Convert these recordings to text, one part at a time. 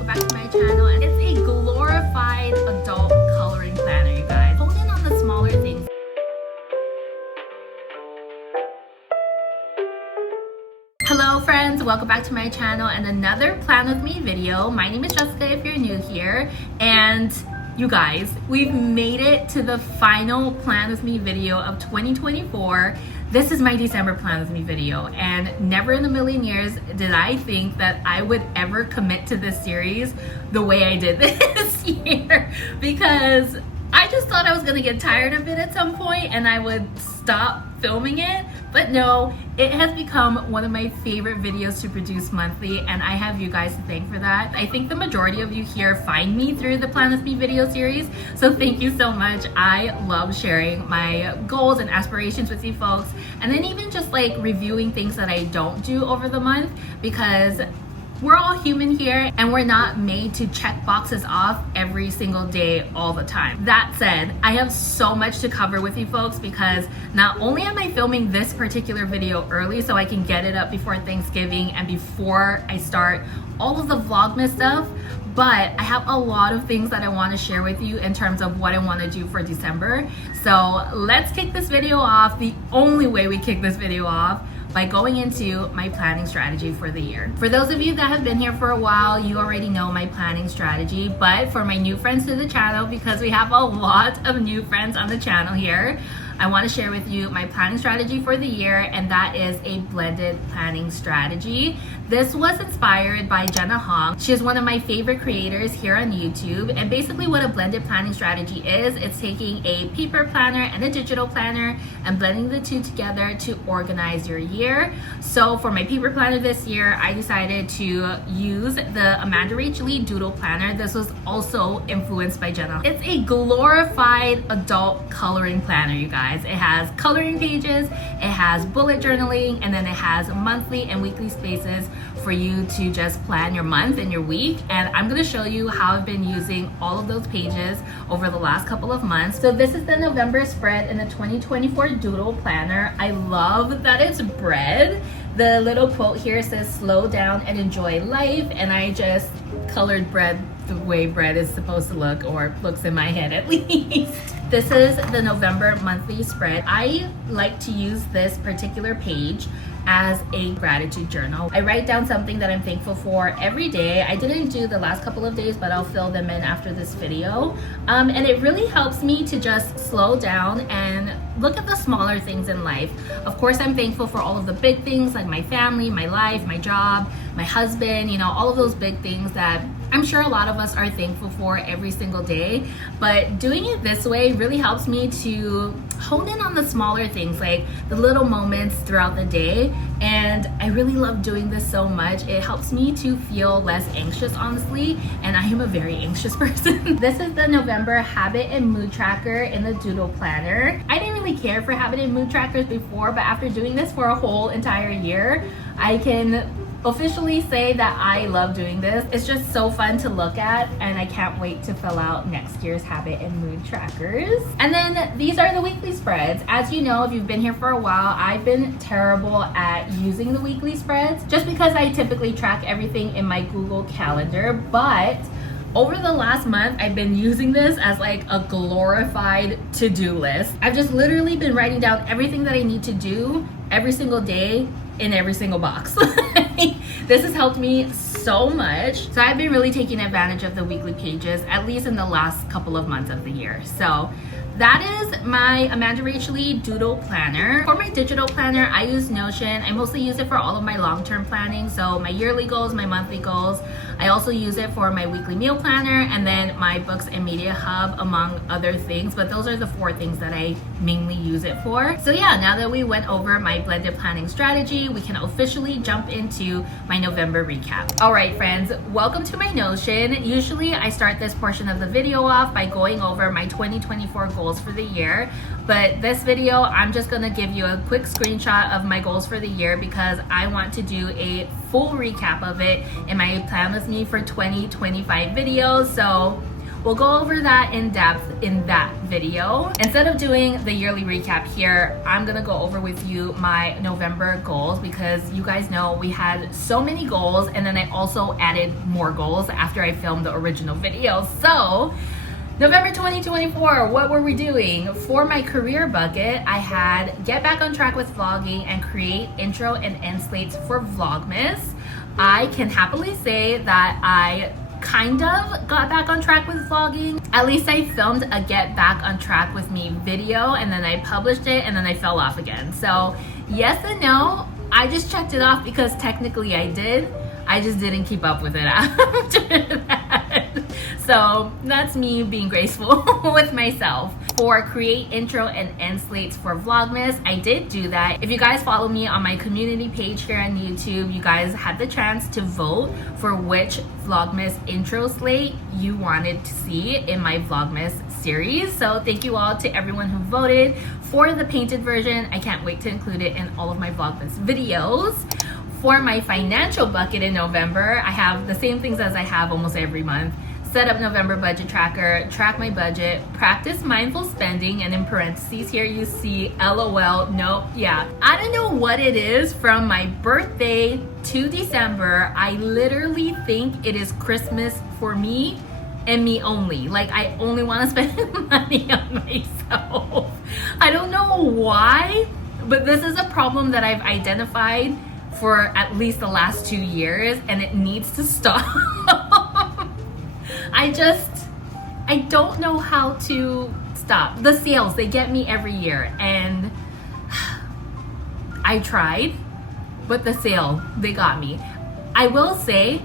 welcome back to my channel. And it's a glorified adult coloring planner, you guys. Hold in on the smaller things. Hello friends, welcome back to my channel and another Plan With Me video. My name is Jessica if you're new here, and you guys, we've made it to the final Plan With Me video of 2024. This is my December Plan With Me video, and never in a million years did I think that I would ever commit to this series the way I did this year, because I just thought I was gonna get tired of it at some point and I would stop filming it. But no, it has become one of my favorite videos to produce monthly, and I have you guys to thank for that. I think the majority of you here find me through the Plan With Me video series, so thank you so much. I love sharing my goals and aspirations with you folks, and then even just like reviewing things that I don't do over the month, because we're all human here and we're not made to check boxes off every single day all the time. That said, I have so much to cover with you folks, because not only am I filming this particular video early so I can get it up before Thanksgiving and before I start all of the Vlogmas stuff, but I have a lot of things that I want to share with you in terms of what I want to do for December. So let's kick this video off the only way we kick this video off, by going into my planning strategy for the year. For those of you that have been here for a while, you already know my planning strategy, but for my new friends to the channel, because we have a lot of new friends on the channel here, I want to share with you my planning strategy for the year, and that is a blended planning strategy. This was inspired by Jenna Hong. She is one of my favorite creators here on YouTube, and basically what a blended planning strategy is, it's taking a paper planner and a digital planner and blending the two together to organize your year. So for my paper planner this year, I decided to use the Amanda Rach Lee Doodle Planner. This was also influenced by Jenna. It's a glorified adult coloring planner, you guys. It has coloring pages, it has bullet journaling, and then it has monthly and weekly spaces for you to just plan your month and your week. And I'm gonna show you how I've been using all of those pages over the last couple of months. So this is the November spread in the 2024 Doodle Planner. I love that it's bread. The little quote here says, "Slow down and enjoy life," and I just colored bread the way bread is supposed to look, or looks in my head at least. This is the November monthly spread. I like to use this particular page as a gratitude journal. I write down something that I'm thankful for every day. I didn't do the last couple of days, but I'll fill them in after this video. And it really helps me to just slow down and look at the smaller things in life. Of course, I'm thankful for all of the big things like my family, my life, my job, my husband, you know, all of those big things that I'm sure a lot of us are thankful for every single day. But doing it this way really helps me to hone in on the smaller things, like the little moments throughout the day. And I really love doing this so much. It helps me to feel less anxious, honestly, and I am a very anxious person. This is the November habit and mood tracker in the Doodle Planner. I didn't really care for habit and mood trackers before, but after doing this for a whole entire year, I can officially say that I love doing this. It's just so fun to look at, and I can't wait to fill out next year's habit and mood trackers. And then these are the weekly spreads. As you know, if you've been here for a while, I've been terrible at using the weekly spreads just because I typically track everything in my Google Calendar, but over the last month, I've been using this as like a glorified to-do list. I've just literally been writing down everything that I need to do every single day in every single box. This has helped me so much. So I've been really taking advantage of the weekly pages, at least in the last couple of months of the year. So that is my Amanda Rach Lee Doodle Planner. For my digital planner, I use Notion. I mostly use it for all of my long-term planning. So my yearly goals, my monthly goals. I also use it for my weekly meal planner, and then my books and media hub, among other things. But those are the 4 things that I mainly use it for. So yeah, now that we went over my blended planning strategy, we can officially jump into my November recap. All right, friends, welcome to my Notion. Usually I start this portion of the video off by going over my 2024 goals for the year, but this video I'm just gonna give you a quick screenshot of my goals for the year, because I want to do a full recap of it in my Plan With Me for 2025 videos. So we'll go over that in depth in that video. Instead of doing the yearly recap here, I'm gonna go over with you my November goals, because you guys know we had so many goals, and then I also added more goals after I filmed the original video. So November 2024, what were we doing? For my career bucket, I had get back on track with vlogging and create intro and end slates for Vlogmas. I can happily say that I kind of got back on track with vlogging. At least I filmed a get back on track with me video, and then I published it, and then I fell off again. So yes and no, I just checked it off because technically I did. I just didn't keep up with it after that. So that's me being graceful with myself. For create intro and end slates for Vlogmas, I did do that. If you guys follow me on my community page here on YouTube, you guys had the chance to vote for which Vlogmas intro slate you wanted to see in my Vlogmas series. So thank you all to everyone who voted for the painted version. I can't wait to include it in all of my Vlogmas videos. For my financial bucket in November, I have the same things as I have almost every month. Set up November budget tracker, track my budget, practice mindful spending, and in parentheses here you see LOL, nope, yeah. I don't know what it is from my birthday to December. I literally think it is Christmas for me and me only. Like, I only want to spend money on myself. I don't know why, but this is a problem that I've identified for at least the last 2 years, and it needs to stop. I don't know how to stop. The sales, they get me every year, and I tried, but the sale, they got me. I will say,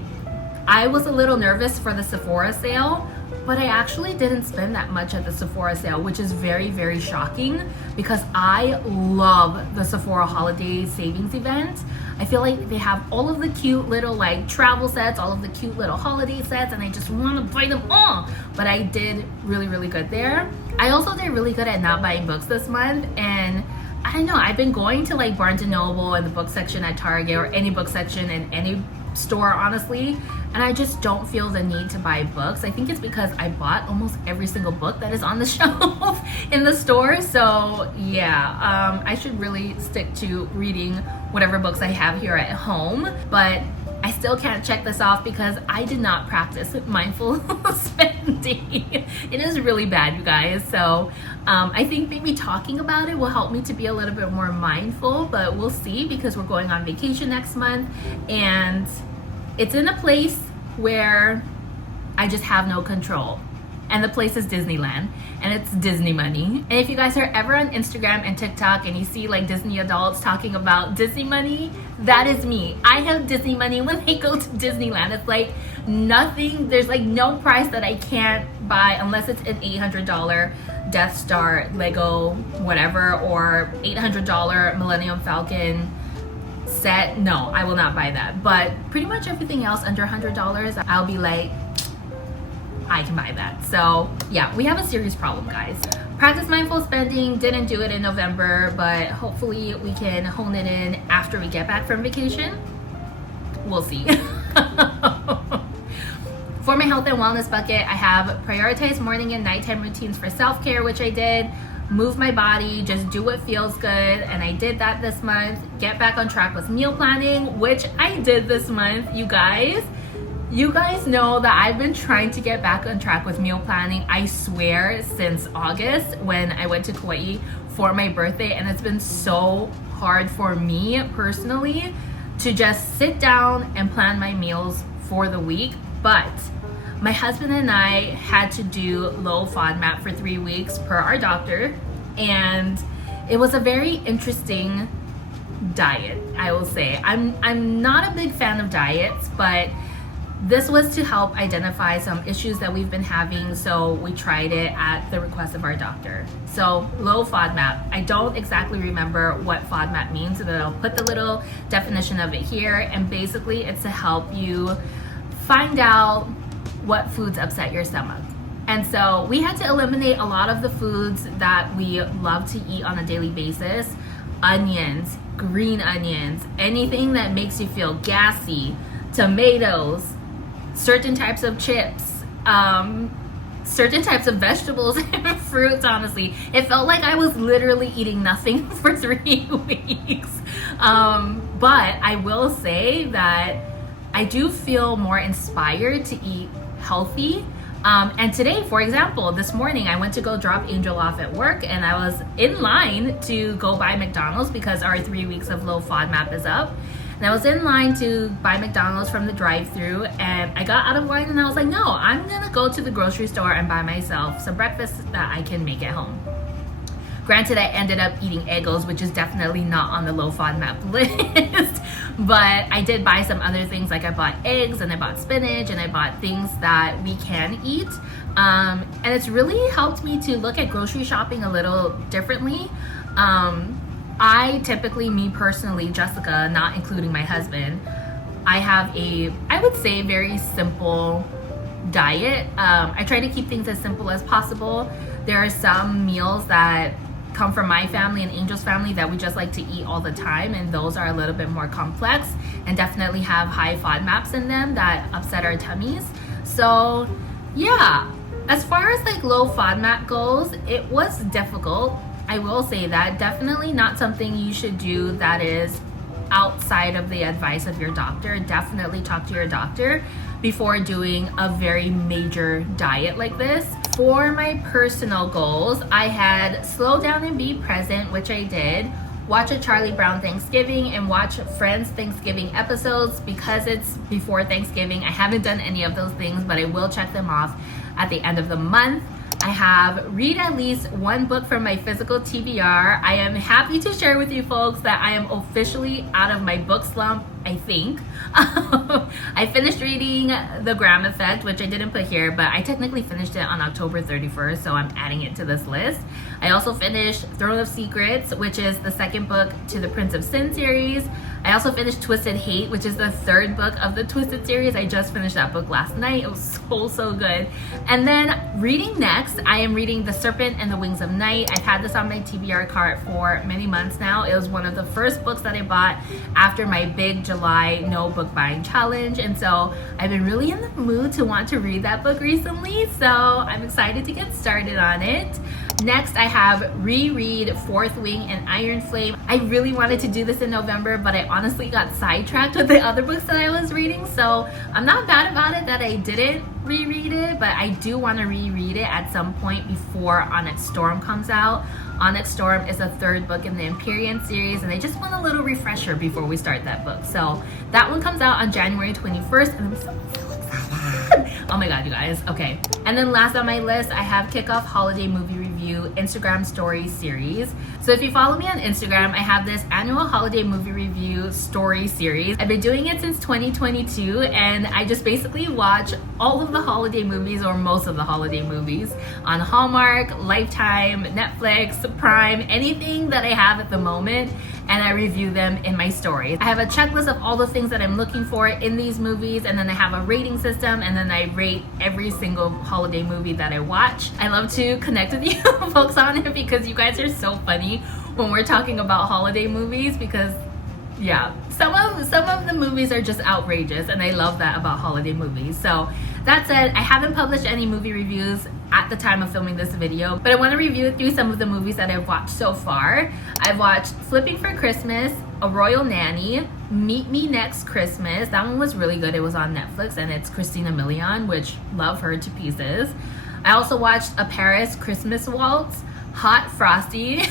I was a little nervous for the Sephora sale, but I actually didn't spend that much at the Sephora sale, which is very, very shocking because I love the Sephora holiday savings event. I feel like they have all of the cute little like travel sets, all of the cute little holiday sets, and I just want to buy them all. But I did really, really good there. I also did really good at not buying books this month, and I don't know, I've been going to like Barnes & Noble and the book section at Target, or any book section in any store, honestly, and I just don't feel the need to buy books. I think it's because I bought almost every single book that is on the shelf in the store. So yeah, I should really stick to reading whatever books I have here at home, but I still can't check this off because I did not practice mindful spending. It is really bad, you guys. So I think maybe talking about it will help me to be a little bit more mindful, but we'll see, because we're going on vacation next month, and it's in a place where I just have no control. And the place is Disneyland, and it's Disney money. And if you guys are ever on Instagram and TikTok and you see like Disney adults talking about Disney money, that is me. I have Disney money when I go to Disneyland. It's like nothing, there's like no price that I can't buy unless it's an $800 Death Star Lego whatever, or $800 Millennium Falcon set. No, I will not buy that. But pretty much everything else under $100, I'll be like, I can buy that. So yeah, we have a serious problem, guys. Practice mindful spending, didn't do it in November, but hopefully we can hone it in after we get back from vacation. We'll see. For my health and wellness bucket, I have prioritized morning and nighttime routines for self-care, which I did. Move my body, just do what feels good, and I did that this month. Get back on track with meal planning, which I did this month, you guys. You guys know that I've been trying to get back on track with meal planning, I swear, since August when I went to Kauai for my birthday, and it's been so hard for me personally to just sit down and plan my meals for the week. But my husband and I had to do low FODMAP for 3 weeks per our doctor, and it was a very interesting diet, I will say. I'm not a big fan of diets, but this was to help identify some issues that we've been having, so we tried it at the request of our doctor. So low FODMAP, I don't exactly remember what FODMAP means, but I'll put the little definition of it here, and basically it's to help you find out what foods upset your stomach. And so we had to eliminate a lot of the foods that we love to eat on a daily basis. Onions, green onions, anything that makes you feel gassy, tomatoes, certain types of chips, certain types of vegetables and fruits. Honestly, it felt like I was literally eating nothing for 3 weeks. But I will say that I do feel more inspired to eat healthy. And today, for example, this morning I went to go drop Angel off at work, and I was in line to go buy McDonald's because our 3 weeks of low FODMAP is up. And I was in line to buy McDonald's from the drive-thru, and I got out of line and I was like, no, I'm gonna go to the grocery store and buy myself some breakfast that I can make at home. Granted, I ended up eating Eggos, which is definitely not on the low FODMAP list, but I did buy some other things, like I bought eggs and I bought spinach and I bought things that we can eat. And it's really helped me to look at grocery shopping a little differently. I typically, me personally, Jessica, not including my husband, I have I would say, very simple diet. I try to keep things as simple as possible. There are some meals that come from my family and Angel's family that we just like to eat all the time, and those are a little bit more complex and definitely have high FODMAPs in them that upset our tummies. So yeah, as far as like low FODMAP goes, it was difficult. I will say that. Definitely not something you should do that is outside of the advice of your doctor. Definitely talk to your doctor before doing a very major diet like this. For my personal goals, I had slow down and be present, which I did. Watch a Charlie Brown Thanksgiving and watch Friends Thanksgiving episodes because it's before Thanksgiving. I haven't done any of those things, but I will check them off at the end of the month. I have read at least one book from my physical TBR. I am happy to share with you folks that I am officially out of my book slump, I think. I finished reading The Graham Effect, which I didn't put here, but I technically finished it on October 31st, so I'm adding it to this list. I also finished Throne of Secrets, which is the second book to the Prince of Sin series. I also finished Twisted Hate, which is the third book of the Twisted series. I just finished that book last night. It was so good. And then reading next, I am reading The Serpent and the Wings of Night. I've had this on my TBR cart for many months now. It was one of the first books that I bought after my big July no book buying challenge, and so I've been really in the mood to want to read that book recently, so I'm excited to get started on it. Next, I have reread Fourth Wing and Iron Flame. I really wanted to do this in November, but I honestly got sidetracked with the other books that I was reading, so I'm not bad about it that I didn't reread it, but I do want to reread it at some point before Onyx Storm comes out. Onyx Storm is the third book in the Empyrean series, and I just want a little refresher before we start that book. So that one comes out on January 21st, and I'm so excited. Oh my god, you guys. Okay. And then last on my list, I have Kickoff Holiday Movie Review Instagram Story Series. So if you follow me on Instagram, I have this annual holiday movie review story series. I've been doing it since 2022, and I just basically watch all of the holiday movies, or most of the holiday movies, on Hallmark, Lifetime, Netflix, Prime, anything that I have at the moment, and I review them in my stories. I have a checklist of all the things that I'm looking for in these movies, and then I have a rating system, and then I rate every single holiday movie that I watch. I love to connect with you folks on it because you guys are so funny when we're talking about holiday movies, because yeah, some of the movies are just outrageous, and I love that about holiday movies. So that said, I haven't published any movie reviews at the time of filming this video, but I want to review through some of the movies that I've watched so far. I've watched Flipping for Christmas, A Royal Nanny, Meet Me Next Christmas. That one was really good. It was on Netflix, and it's Christina Milian, which love her to pieces. I also watched A Paris Christmas Waltz, Hot Frosty.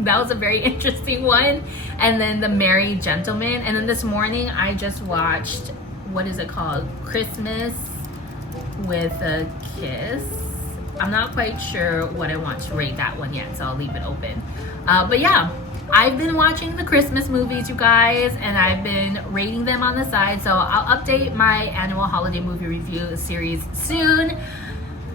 That was a very interesting one. And then The Merry Gentleman. And then this morning I just watched, what is it called? Christmas with a Kiss. I'm not quite sure what I want to rate that one yet, so I'll leave it open. But yeah, I've been watching the Christmas movies, you guys, and I've been rating them on the side. So I'll update my annual holiday movie review series soon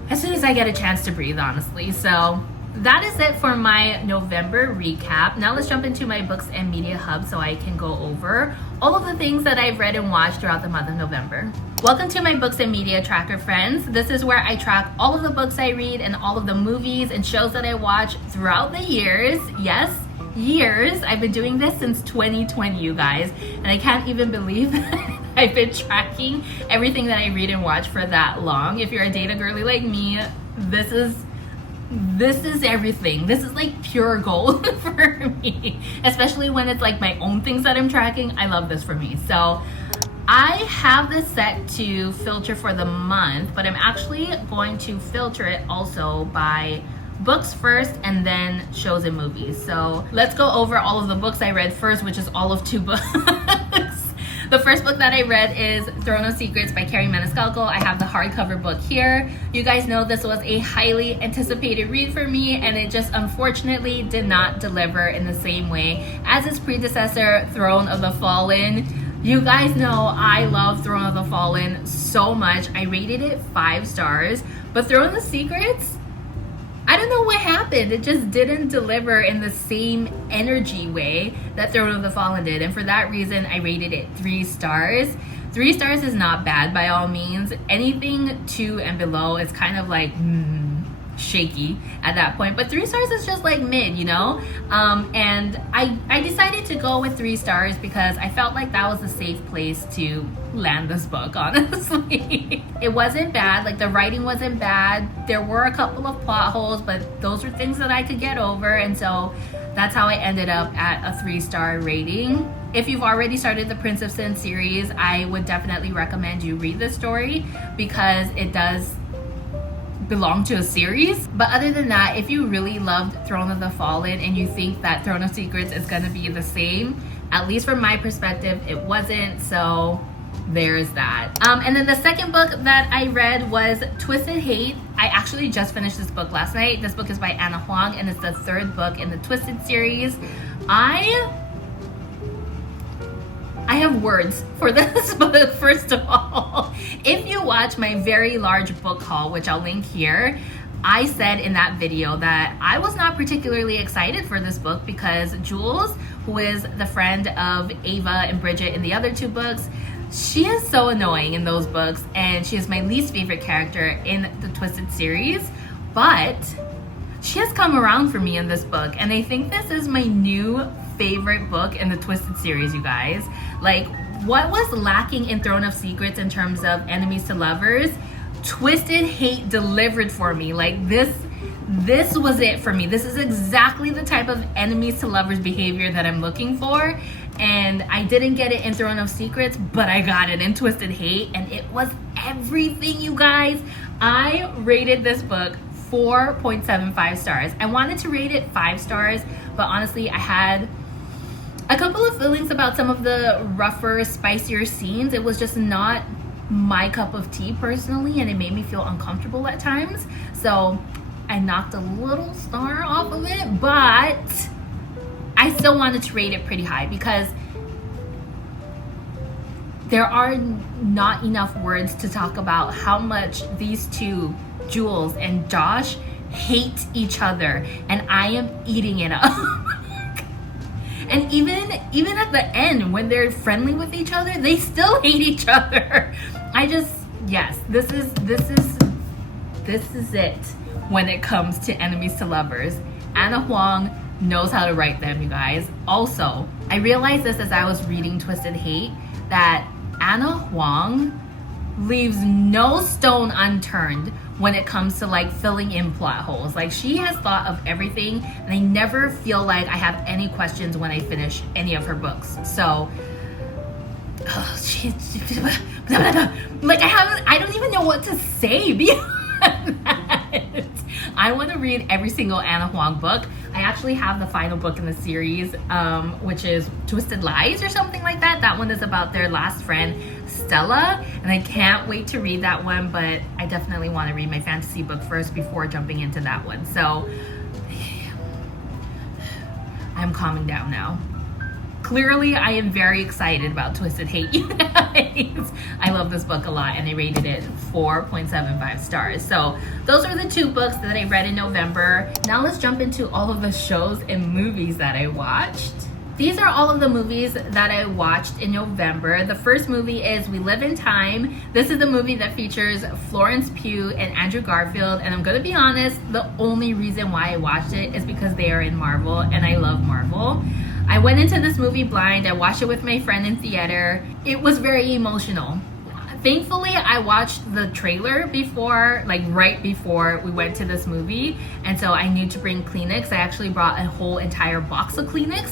as I get a chance to breathe, honestly. So that is it for my November recap. Now let's jump into my books and media hub so I can go over all of the things that I've read and watched throughout the month of November. Welcome to my books and media tracker, friends. This is where I track all of the books I read and all of the movies and shows that I watch throughout the years. Yes, years. I've been doing this since 2020, you guys, and I can't even believe that I've been tracking everything that I read and watch for that long. If you're a data girly like me, this is everything. This is like pure gold for me, especially when it's like my own things that I'm tracking. I love this for me. So I have this set to filter for the month, but I'm actually going to filter it also by books first and then shows and movies. So let's go over all of the books I read first, which is all of 2 books. The first book that I read is Throne of Secrets by Carrie Maniscalco. I have the hardcover book here. You guys know this was a highly anticipated read for me, and it just unfortunately did not deliver in the same way as its predecessor, Throne of the Fallen. You guys know I love Throne of the Fallen so much. I rated it 5 stars, but Throne of Secrets, I don't know what happened. It just didn't deliver in the same energy way that Throne of the Fallen did. And for that reason, I rated it 3 stars. 3 stars is not bad by all means. Anything 2 and below is kind of like shaky at that point. But 3 stars is just like mid, you know? And I decided to go with 3 stars because I felt like that was a safe place to land this book, honestly. It wasn't bad. Like, the writing wasn't bad. There were a couple of plot holes, but those were things that I could get over, and so that's how I ended up at a 3-star rating. If you've already started the Prince of Sin series, I would definitely recommend you read this story because it does belong to a series. But other than that, if you really loved Throne of the Fallen and you think that Throne of Secrets is gonna be the same, at least from my perspective, it wasn't. So there's that. And then the second book that I read was Twisted Hate. I actually just finished this book last night. This book is by Anna Huang, and it's the 3rd book in the Twisted series. I have words for this book. First of all, if you watch my very large book haul, which I'll link here, I said in that video that I was not particularly excited for this book because Jules, who is the friend of Ava and Bridget in the other 2 books, she is so annoying in those books, and she is my least favorite character in the Twisted series. But she has come around for me in this book, and I think this is my new favorite book in the Twisted series, you guys. Like, what was lacking in Throne of Secrets in terms of enemies to lovers, Twisted Hate delivered for me. Like, this was it for me. This is exactly the type of enemies to lovers behavior that I'm looking for. And I didn't get it in Throne of Secrets, but I got it in Twisted Hate, and it was everything, you guys. I rated this book 4.75 stars. I wanted to rate it 5 stars, but honestly, I had a couple of feelings about some of the rougher, spicier scenes. It was just not my cup of tea personally, and it made me feel uncomfortable at times. So I knocked a little star off of it, but I still wanted to rate it pretty high because there are not enough words to talk about how much these 2, Jules and Josh, hate each other, and I am eating it up. And even at the end, when they're friendly with each other, they still hate each other. Yes, this is it when it comes to enemies to lovers. Anna Huang knows how to write them, you guys. Also, I realized this as I was reading Twisted Hate, that Anna Huang leaves no stone unturned when it comes to like filling in plot holes. Like, she has thought of everything, and I never feel like I have any questions when I finish any of her books. So like, I don't even know what to say beyond that. I want to read every single Anna Huang book. I actually have the final book in the series, which is Twisted Lies or something like that. That one is about their last friend, Stella, and I can't wait to read that one, but I definitely want to read my fantasy book first before jumping into that one. So I'm calming down now. Clearly, I am very excited about Twisted Hate, you guys. I love this book a lot, and I rated it 4.75 stars. So those are the 2 books that I read in November. Now let's jump into all of the shows and movies that I watched. These are all of the movies that I watched in November. The first movie is We Live in Time. This is the movie that features Florence Pugh and Andrew Garfield, and I'm gonna be honest, the only reason why I watched it is because they are in Marvel, and I love Marvel. I went into this movie blind. I watched it with my friend in theater. It was very emotional. Thankfully, I watched the trailer before, like right before we went to this movie, and so I knew to bring Kleenex. I actually brought a whole entire box of Kleenex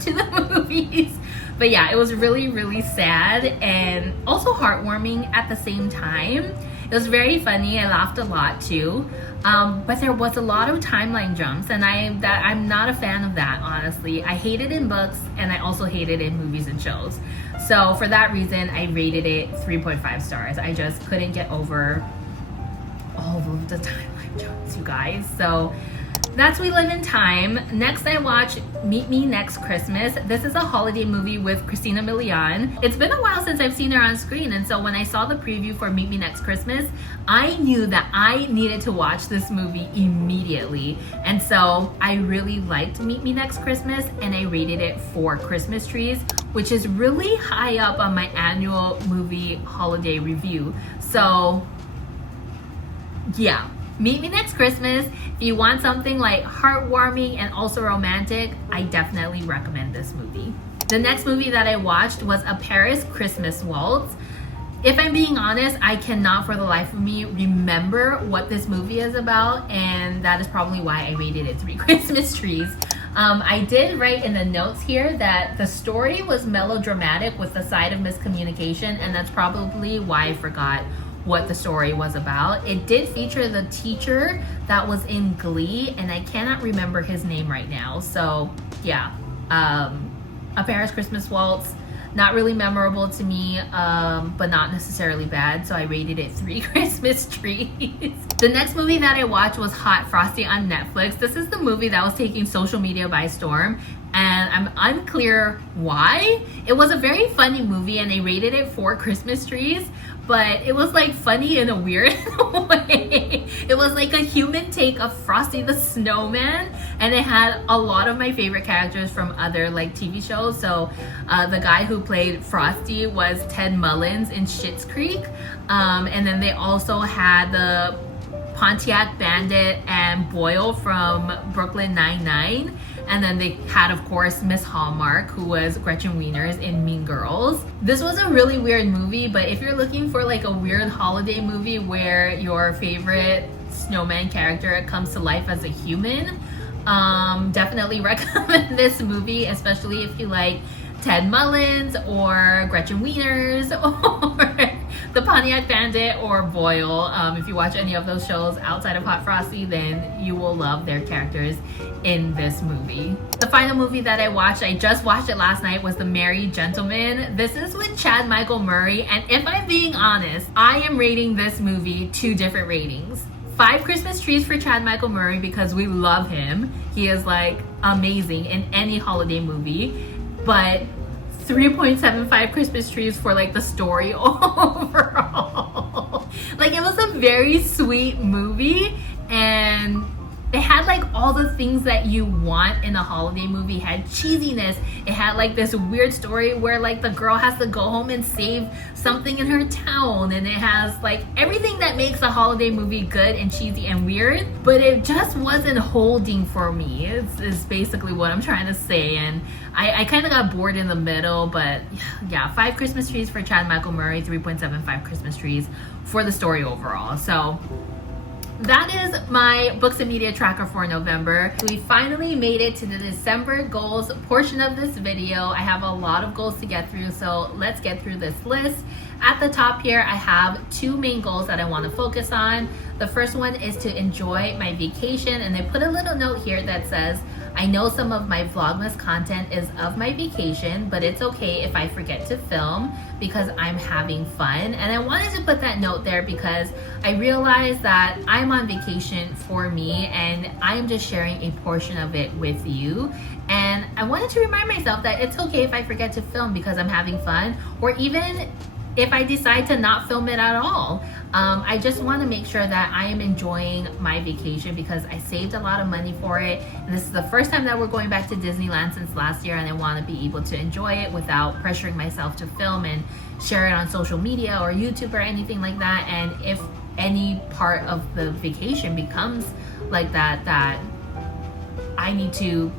to the movies. But yeah, it was really, really sad and also heartwarming at the same time. It was very funny. I laughed a lot too. But there was a lot of timeline jumps, and I'm not a fan of that, honestly. I hate it in books, and I also hate it in movies and shows. So for that reason, I rated it 3.5 stars. I just couldn't get over all of the timeline jumps, you guys. So that's We Live in Time. Next, I watched Meet Me Next Christmas. This is a holiday movie with Christina Milian. It's been a while since I've seen her on screen, and so when I saw the preview for Meet Me Next Christmas, I knew that I needed to watch this movie immediately. And so I really liked Meet Me Next Christmas, and I rated it 4 Christmas trees, which is really high up on my annual movie holiday review. So yeah. Meet Me Next Christmas. If you want something like heartwarming and also romantic, I definitely recommend this movie. The next movie that I watched was A Paris Christmas Waltz. If I'm being honest, I cannot for the life of me remember what this movie is about, and that is probably why I rated it 3 Christmas trees. I did write in the notes here that the story was melodramatic with a side of miscommunication, and that's probably why I forgot what the story was about. It did feature the teacher that was in Glee, and I cannot remember his name right now. So yeah, A Paris Christmas Waltz, not really memorable to me, but not necessarily bad, so I rated it 3 Christmas trees. The next movie that I watched was Hot Frosty on Netflix. This is the movie that was taking social media by storm, and I'm unclear why. It was a very funny movie, and I rated it 4 Christmas trees, but it was like funny in a weird way. It was like a human take of Frosty the Snowman, and it had a lot of my favorite characters from other like TV shows. So the guy who played Frosty was Ted Mullins in Schitt's Creek, and then they also had the Pontiac Bandit and Boyle from Brooklyn Nine-Nine. And then they had, of course, Miss Hallmark, who was Gretchen Wieners in Mean Girls. This was a really weird movie, but if you're looking for like a weird holiday movie where your favorite snowman character comes to life as a human, definitely recommend this movie, especially if you like Ted Mullins or Gretchen Wieners or the Pontiac Bandit or Boyle. If you watch any of those shows outside of Hot Frosty, then you will love their characters in this movie. The final movie that I watched, I just watched it last night, was The Merry Gentleman. This is with Chad Michael Murray, and if I'm being honest, I am rating this movie 2 different ratings. 5 Christmas trees for Chad Michael Murray because we love him. He is like amazing in any holiday movie. But 3.75 Christmas trees for like the story overall. Like, it was a very sweet movie, and it had like all the things that you want in a holiday movie. It had cheesiness. It had like this weird story where like the girl has to go home and save something in her town, and it has like everything that makes a holiday movie good and cheesy and weird, but it just wasn't holding for me. It's basically what I'm trying to say, and I kind of got bored in the middle. But yeah, 5 Christmas trees for Chad Michael Murray, 3.75 Christmas trees for the story overall. So that is my books and media tracker for November. We finally made it to the December goals portion of this video. I have a lot of goals to get through, so let's get through this list. At the top here, I have 2 main goals that I want to focus on. The first one is to enjoy my vacation, and I put a little note here that says, I know some of my Vlogmas content is of my vacation, but it's okay if I forget to film because I'm having fun. And I wanted to put that note there because I realized that I'm on vacation for me, and I am just sharing a portion of it with you. And I wanted to remind myself that it's okay if I forget to film because I'm having fun, or even if I decide to not film it at all. I just want to make sure that I am enjoying my vacation because I saved a lot of money for it. And this is the first time that we're going back to Disneyland since last year, and I want to be able to enjoy it without pressuring myself to film and share it on social media or YouTube or anything like that. And if any part of the vacation becomes like that I need to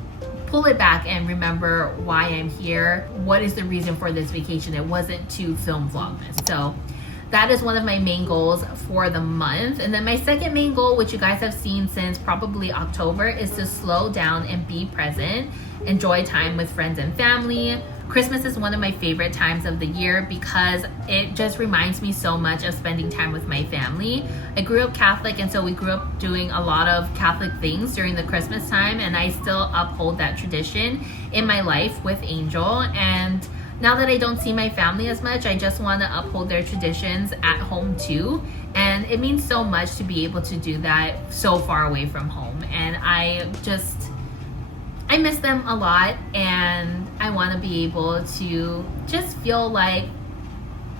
pull it back and remember why I'm here. What is the reason for this vacation? It wasn't to film Vlogmas. So that is one of my main goals for the month. And then my second main goal, which you guys have seen since probably October, is to slow down and be present, enjoy time with friends and family. Christmas is one of my favorite times of the year because it just reminds me so much of spending time with my family. I grew up Catholic, and so we grew up doing a lot of Catholic things during the Christmas time, and I still uphold that tradition in my life with Angel. And now that I don't see my family as much, I just want to uphold their traditions at home too. And it means so much to be able to do that so far away from home. And I miss them a lot, and I want to be able to just feel like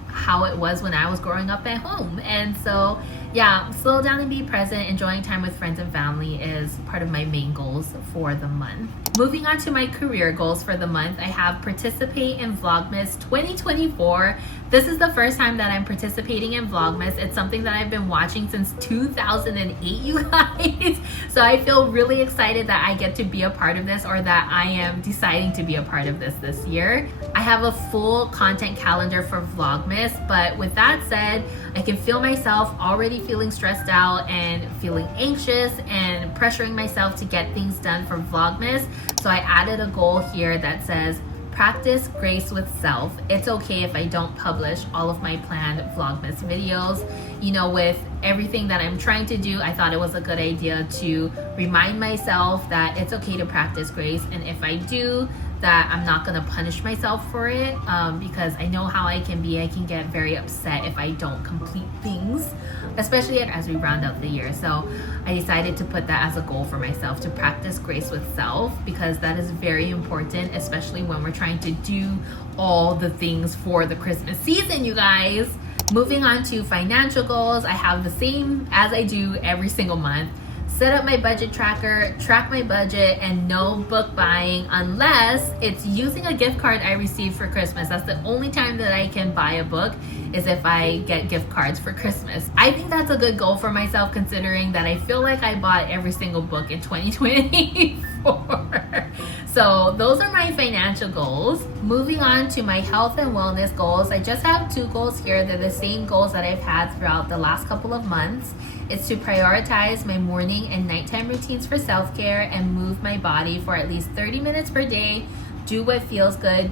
how it was when I was growing up at home. And so yeah, slow down and be present, enjoying time with friends and family is part of my main goals for the month. Moving on to my career goals for the month, I have participate in Vlogmas 2024. This is the first time that I'm participating in Vlogmas. It's something that I've been watching since 2008, you guys. So I feel really excited that I get to be a part of this, or that I am deciding to be a part of this year. I have a full content calendar for Vlogmas, but with that said, I can feel myself already feeling stressed out and feeling anxious and pressuring myself to get things done for Vlogmas. So I added a goal here that says, practice grace with self. It's okay if I don't publish all of my planned Vlogmas videos. You know, with everything that I'm trying to do, I thought it was a good idea to remind myself that it's okay to practice grace. And if I do, that I'm not gonna punish myself for it, because I know how I can be. I can get very upset if I don't complete things, especially as we round out the year. So I decided to put that as a goal for myself, to practice grace with self, because that is very important, especially when we're trying to do all the things for the Christmas season, you guys. Moving on to financial goals, I have the same as I do every single month. Set up my budget tracker, track my budget, and no book buying unless it's using a gift card I received for Christmas. That's the only time that I can buy a book, is if I get gift cards for Christmas. I think that's a good goal for myself, considering that I feel like I bought every single book in 2024. So those are my financial goals. Moving on to my health and wellness goals, I just have 2 goals here. They're the same goals that I've had throughout the last couple of months. It's to prioritize my morning and nighttime routines for self-care and move my body for at least 30 minutes per day. Do what feels good.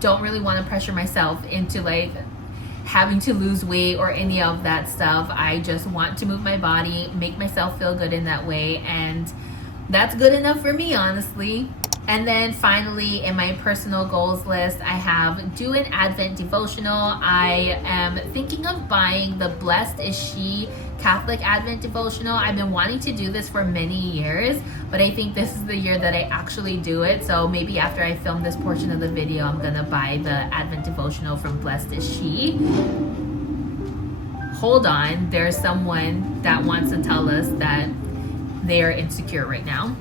Don't really want to pressure myself into like having to lose weight or any of that stuff. I just want to move my body, make myself feel good in that way, and that's good enough for me, honestly. And then finally, in my personal goals list, I have do an Advent devotional. I am thinking of buying the Blessed is She Catholic Advent devotional. I've been wanting to do this for many years, but I think this is the year that I actually do it. So maybe after I film this portion of the video, I'm gonna buy the Advent devotional from Blessed is She. Hold on, there's someone that wants to tell us that they are insecure right now.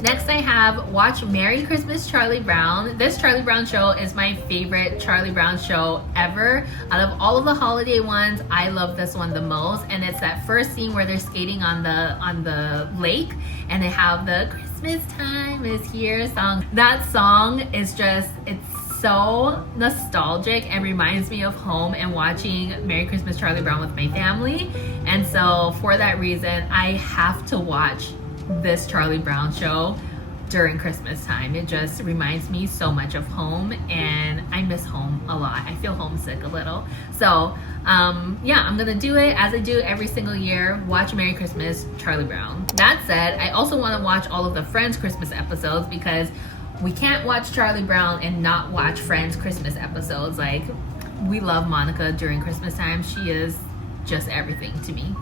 Next, I have watch Merry Christmas, Charlie Brown. This Charlie Brown show is my favorite Charlie Brown show ever. Out of all of the holiday ones, I love this one the most. And it's that first scene where they're skating on the lake, and they have the Christmas time is here song. That song is just, it's so nostalgic and reminds me of home and watching Merry Christmas, Charlie Brown with my family. And so for that reason, I have to watch this Charlie Brown show during Christmas time. It just reminds me so much of home, and I miss home a lot. I feel homesick a little. So yeah, I'm gonna do it as I do every single year. Watch Merry Christmas, Charlie Brown. That said, I also want to watch all of the Friends Christmas episodes, because we can't watch Charlie Brown and not watch Friends Christmas episodes. Like, we love Monica during Christmas time. She is just everything to me.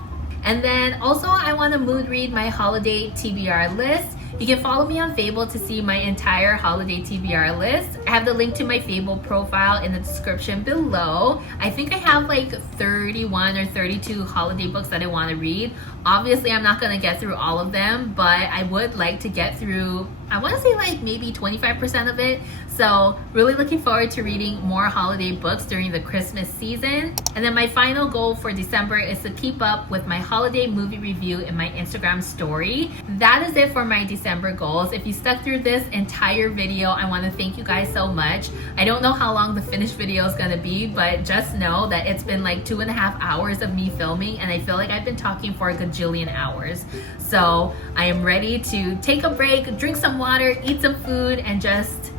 And then also, I want to mood read my holiday TBR list. You can follow me on Fable to see my entire holiday TBR list. I have the link to my Fable profile in the description below. I think I have like 31 or 32 holiday books that I want to read. Obviously, I'm not going to get through all of them, but I would like to get through I want to say like maybe 25% of it. So really looking forward to reading more holiday books during the Christmas season. And then my final goal for December is to keep up with my holiday movie review in my Instagram story. That is it for my December goals. If you stuck through this entire video, I want to thank you guys so much. I don't know how long the finished video is going to be, but just know that it's been like 2.5 hours of me filming, and I feel like I've been talking for a gajillion hours. So I am ready to take a break, drink some water, eat some food, and just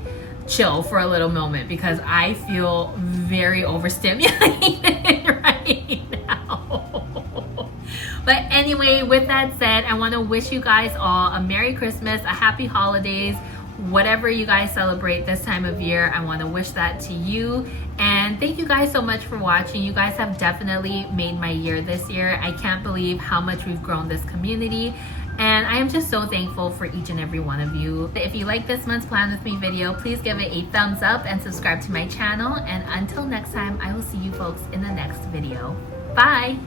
chill for a little moment because I feel very overstimulated right now. But anyway, with that said, I want to wish you guys all a Merry Christmas, a Happy Holidays, whatever you guys celebrate this time of year. I want to wish that to you. And thank you guys so much for watching. You guys have definitely made my year this year. I can't believe how much we've grown this community. And I am just so thankful for each and every one of you. If you like this month's Plan With Me video, please give it a thumbs up and subscribe to my channel. And until next time, I will see you folks in the next video. Bye!